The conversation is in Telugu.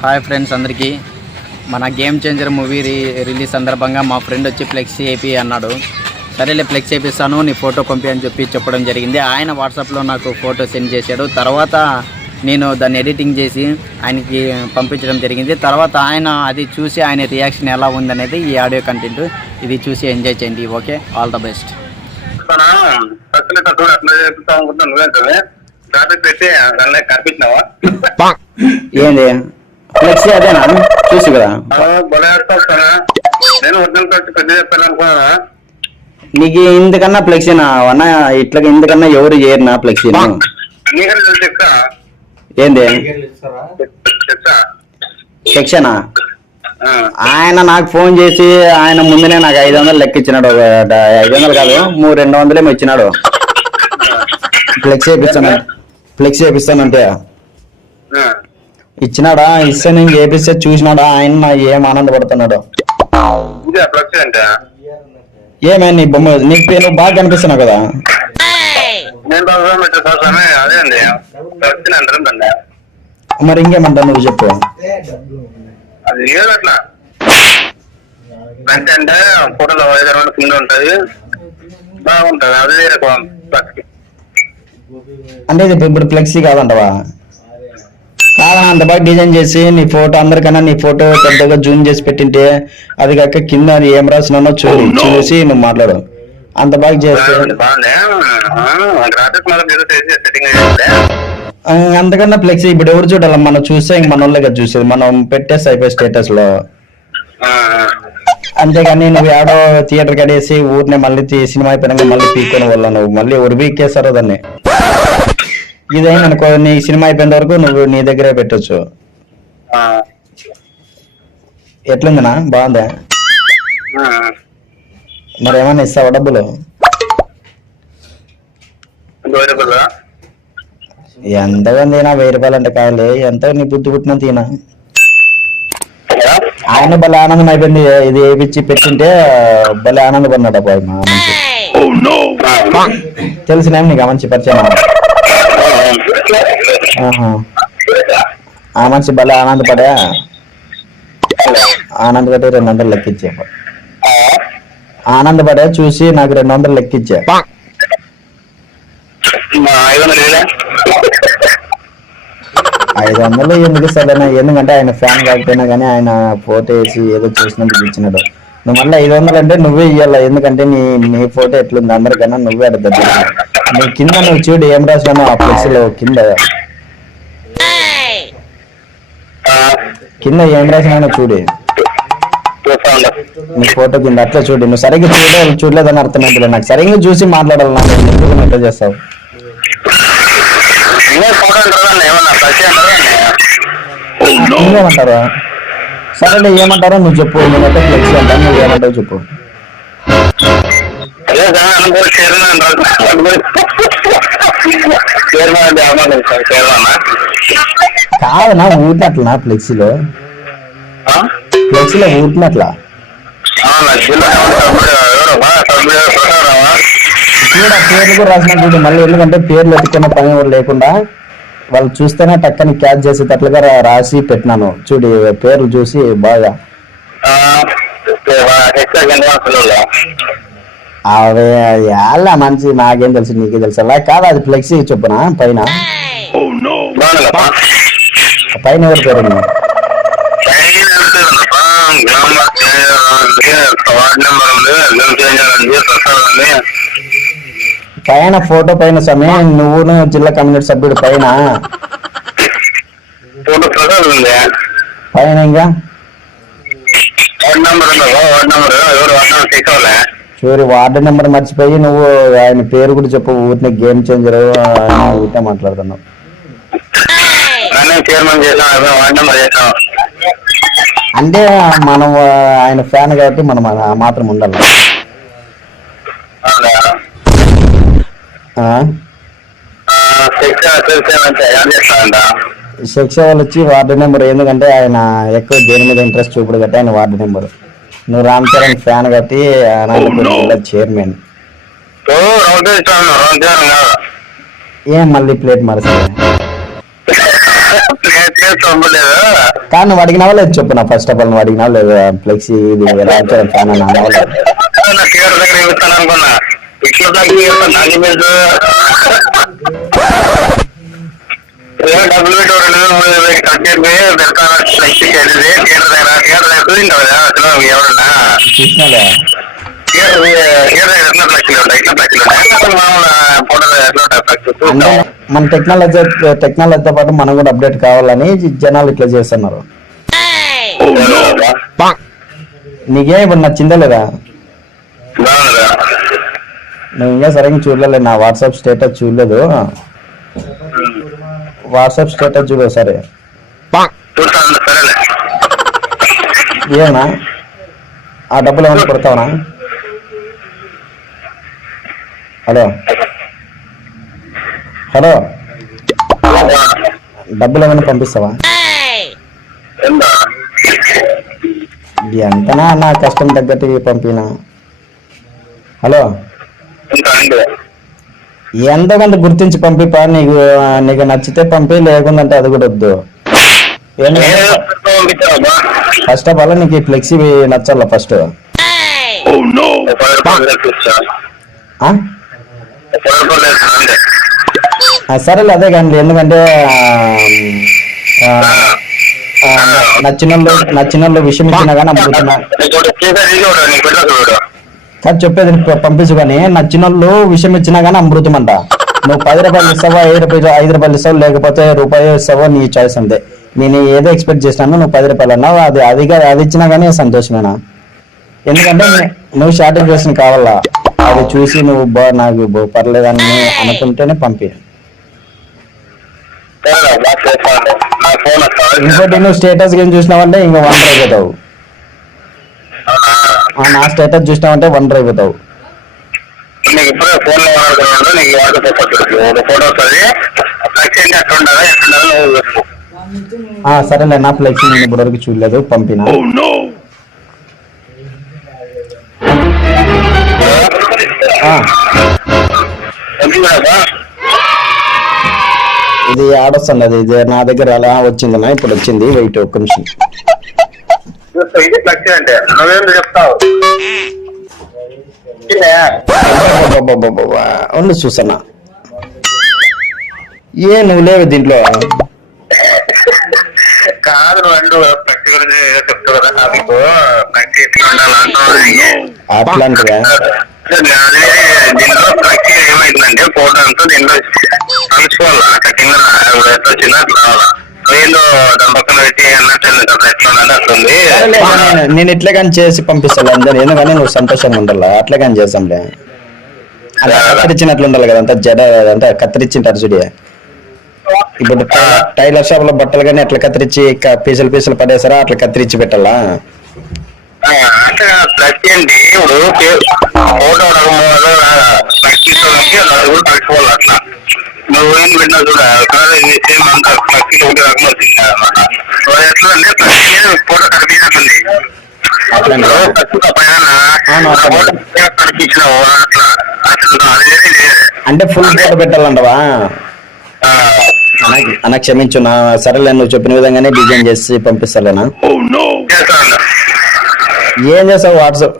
హాయ్ ఫ్రెండ్స్ అందరికీ. మన గేమ్ చేంజర్ మూవీ రిలీజ్ సందర్భంగా మా ఫ్రెండ్ వచ్చి ఫ్లెక్సీ ఏపీ అన్నాడు. సరేలే ఫ్లెక్సీ వేపిస్తాను, నీ ఫోటో పంపి అని చెప్పడం జరిగింది. ఆయన వాట్సాప్లో నాకు ఫోటో సెండ్ చేశాడు. తర్వాత నేను దాన్ని ఎడిటింగ్ చేసి ఆయనకి పంపించడం జరిగింది. తర్వాత ఆయన అది చూసి ఆయన రియాక్షన్ ఎలా ఉందనేది ఈ ఆడియో కంటెంట్, ఇది చూసి ఎంజాయ్ చేయండి. Okay, all the best. ఏంది ఫ్లెక్సీ అదేనా? చూసి కదా నీకు ఇంతకన్నా ఫ్లెక్సీనా అన్న? ఇట్లా ఇంతకన్నా ఎవరు చేయరు నా ఫ్లెక్సీనా? ఏంది సెక్షనా? ఆయన నాకు ఫోన్ చేసి ఆయన ముందునే నాకు 500 లెక్కిచ్చినాడు. 500 కాదు, 200 ఇచ్చినాడు. ఫ్లెక్సీ వేపిస్తానంటే ఇచ్చినాడా? ఇస్తే నేను చేపిస్తే చూసినాడా? ఆయన ఏం ఆనందపడుతున్నాడు. ఏమే నీ బొమ్మ నీకు నువ్వు బాగా కనిపిస్తున్నావు కదా. మరి ఇంకేమంటావు నువ్వు చెప్పు. అంటే ఇప్పుడు ఫ్లెక్సీ కాదంటవా? కాదా, అంత బాగా డిజైన్ చేసి నీ ఫోటో అందరికన్నా నీ ఫోటో పెద్దగా జూమ్ చేసి పెట్టింటే అది కాక కింద ఏం రాసినానో చూసి నువ్వు మాట్లాడు. అంత బాగా చేస్తే అంతకన్నా ఫ్లెక్సీ ఇప్పుడు ఎవరు చూడాలి? మనం చూస్తే ఇంక మన వాళ్ళే కదా చూసేది. మనం పెట్టేసి అయిపోయి స్టేటస్ లో. అంతేగాని నువ్వు ఏడో థియేటర్ కడేసి ఊరినే మళ్ళీ సినిమా అయిపోయినాక మళ్ళీ పీక్కొని వల్ల నువ్వు మళ్ళీ ఎవరు పీకేస్తారో దాన్ని. ఇదైనా అనుకో, నీ సినిమా అయిపోయిన వరకు నువ్వు నీ దగ్గరే పెట్టొచ్చు. ఎట్లుందినా? బాగుందా? మరి ఏమన్నా ఇస్తావా డబ్బులు? ఎంతగా తినా 1000 రూపాయలు అంటే కాయలే. ఎంత నీ బుద్ధి పుట్టిన తినా. ఆయన భలే ఆనందం అయిపోయింది. ఇది వేపించి పెట్టింటే భలే ఆనందపడినాడు అబ్బాయి. మా మంచి తెలిసిన నీకు ఆ మంచి పరిచయం. ఆ మంచి భలే ఆనందపడా. ఆనందపడి 200 లెక్కిచ్చా. ఆనందపడే చూసి నాకు 200 లెక్కిచ్చా. 500 ఎందుకు సరేనా? ఎందుకంటే ఆయన ఫ్యాన్ కాకపోయినా కానీ ఆయన ఫోటో వేసి ఏదో చూసినందుకు ఇచ్చినాడు. నువ్వు మళ్ళీ 500 అంటే నువ్వే ఇవ్వాలి. ఎందుకంటే నీ ఫోటో ఎట్లుంది అందరికన్నా నువ్వే అడుగుతుంది. నువ్వు కింద నువ్వు చూడు ఏం రాసినావు ఆ ప్లేస్లో. కింద ఏం రాసినా చూడు, నీ ఫోటో కింద అట్లా చూడు. నువ్వు సరిగ్గా చూడలేదని అర్థమైంది. నాకు సరిగ్గా చూసి మాట్లాడాలి. నాకు ఎట్లా చేస్తావు? ఏమంటారా? సరే ఏమంటారో నువ్వు చెప్పు. నేనైతే ఫ్లెక్సీ అంటాను, నువ్వు ఏమంటావు చెప్పు. కాదనా ఊటినట్లా ఫ్లెక్సీలో ఊటినట్లా పేర్లు కూడా రాసిన చూడు మళ్ళీ. ఎందుకంటే పేర్లు ఎత్తుకున్న పని లేకుండా వాళ్ళు చూస్తేనే టక్కని క్యాచ్ చేసేటట్లుగా రాసి పెట్టినాను చూడు. పేర్లు చూసి బాగా అవే అలా మంచి. నాకేం తెలుసు, నీకే తెలుసు. అలా కాదు, అది ఫ్లెక్సీ చొప్పున పైన ఎవరి పేరు? పైన ఫోటో పైన సమయం నువ్వును జిల్లా కమ్యూనిటీ సభ్యుడు పైన ఇంకా చూడు వార్డు నెంబర్ మర్చిపోయి నువ్వు ఆయన పేరు కూడా చెప్పు. ఊరిని గేమ్ చేంజర్ ఊరినే మాట్లాడుతున్నావు. అంటే మనం ఆయన ఫ్యాన్ కాబట్టి మనం మాత్రం ఉండాలి. శిక్ష వాళ్ళు వచ్చి వార్డు నెంబర్. ఎందుకంటే ఆయన ఎక్కువ దేని మీద ఇంట్రెస్ట్ చూపుడు కట్టి ఆయన వార్డు నెంబర్. నువ్వు రామ్ చరణ్ ఫ్యాన్ కాబట్టి అనంతపురం చైర్మన్. ఏం మళ్ళీ ప్లేట్ మరసా కానీ నువ్వు అడిగినావా లేదు చెప్పు నా ఫస్ట్ ఆఫ్ ఆల్ నువ్వు అడిగినావా లేదు ఫ్లెక్సీ ఇది ఎలా ఫ్యాన్ అని అన్నావా లేదు డబ్బులు చూసినాలే అంటే మన టెక్నాలజీతో పాటు మనం కూడా అప్డేట్ కావాలని జనాలు ఇట్లా చేస్తున్నారు. నీకేం ఇప్పుడు నచ్చిందా లేదా? నువ్వు ఇంకా సరిగ్గా చూడలేదు, నా వాట్సాప్ స్టేటస్ చూడలేదు. వాట్సాప్ స్టేటస్ చూడు సరే. ఏమన్నా ఆ డబ్బులు ఏమైనా కొడతావనా? హలో హలో డబ్బులు ఏమైనా పంపిస్తావా? ఎంతనా నా కష్టం తగ్గట్టు పంపినా. హలో ఎంతో కొంత గుర్తించి పంపిపా. నీకు నచ్చితే పంపి, లేకుందంటే అది కూడా వద్దు. ఫస్ట్ ఆఫ్ ఆల్ నీకు ఫ్లెక్సీ నచ్చాల ఫస్ట్. సరేలే అదే కానీ, ఎందుకంటే నచ్చినోళ్ళు విషయం ఇచ్చినా కానీ అమ్ముతున్నా కాదు చెప్పేది పంపించు. కానీ నచ్చినోళ్ళు విషయం ఇచ్చినా కానీ అమృతమంట. నువ్వు 10 రూపాయలు ఇస్తావా, 5 రూపాయలు ఇస్తావు, లేకపోతే రూపాయి ఇస్తావో నీ చాయిస్ అంతే. నేను ఏదో ఎక్స్పెక్ట్ చేసినాను, నువ్వు 10 రూపాయలు అన్నావు. అది ఇచ్చినా కానీ సంతోషమేనా? ఎందుకంటే నువ్వు సాటిస్ఫాక్షన్ కావాలా. అది చూసి నువ్వు నాకు పర్లేదని అనుకుంటేనే పంపి. ఇంకోటి నువ్వు స్టేటస్ ఏం చూసినావంటే ఇంకా వండర్ అయిపోతావు. నా స్టేటస్ చూసినావంటే వండర్ అయిపోతావు. సరేలే, నా ఫ్లెక్సీ నేను ఇప్పటివరకు చూడలేదు, పంపిన. ఇది ఆడొస్తుంది, అది ఇది నా దగ్గర అలా వచ్చిందన్నా, ఇప్పుడు వచ్చింది. వెయిట్ ఒక్క నిమిషం. ఉండు చూసన్నా. ఏ నువ్వు లేవు దీంట్లో? కాదు అట్లాంటివా? దీంట్లో ప్రక్రియ ఏమైందంటే ఫోటో అంతా దీంట్లో కలుసుకోవాలా, కింద వచ్చిందా అట్లా రావాలా. ఏందో దాని పక్కన పెట్టి అన్నట్టు ఎట్లా అట్లుంది. నేను ఎట్లా కానీ చేసి పంపిస్తాను అందరు, ఎందుకని నువ్వు సంతోషంగా ఉండాలా. అట్లా కానీ చేస్తాంలే. అలా కత్తిరించినట్లు ఉండాలి కదా, అంతా జడ అంతా కత్తిరించింటారు చూడి. ఇప్పుడు టైలర్ షాప్ లో బట్టలు కానీ అట్లా కత్తిరించి పీసులు పడేసారా, అట్లా కత్తిరించి పెట్టాలా. అట్లా ప్రతి అండి ఇప్పుడు ఫోటో కలుసుకోవాలి. అట్లా నువ్వు ఏం పెట్టినా చూడ సేమ్ అంతా ప్రతి ఒకటి రకం వచ్చింది అనమాట. ఎట్లా అంటే ప్రతి ఫోటో కనిపించినట్టుంది. కనిపించినావు అట్లా అట్లా అంటే ఫుల్ ఫోటో పెట్టాలంటవా? అన్న క్షమించు, నా సరేలే నువ్వు చెప్పిన విధంగానే డిజైన్ చేసి పంపిస్తాలేనా? ఏం చేస్తావు వాట్సాప్?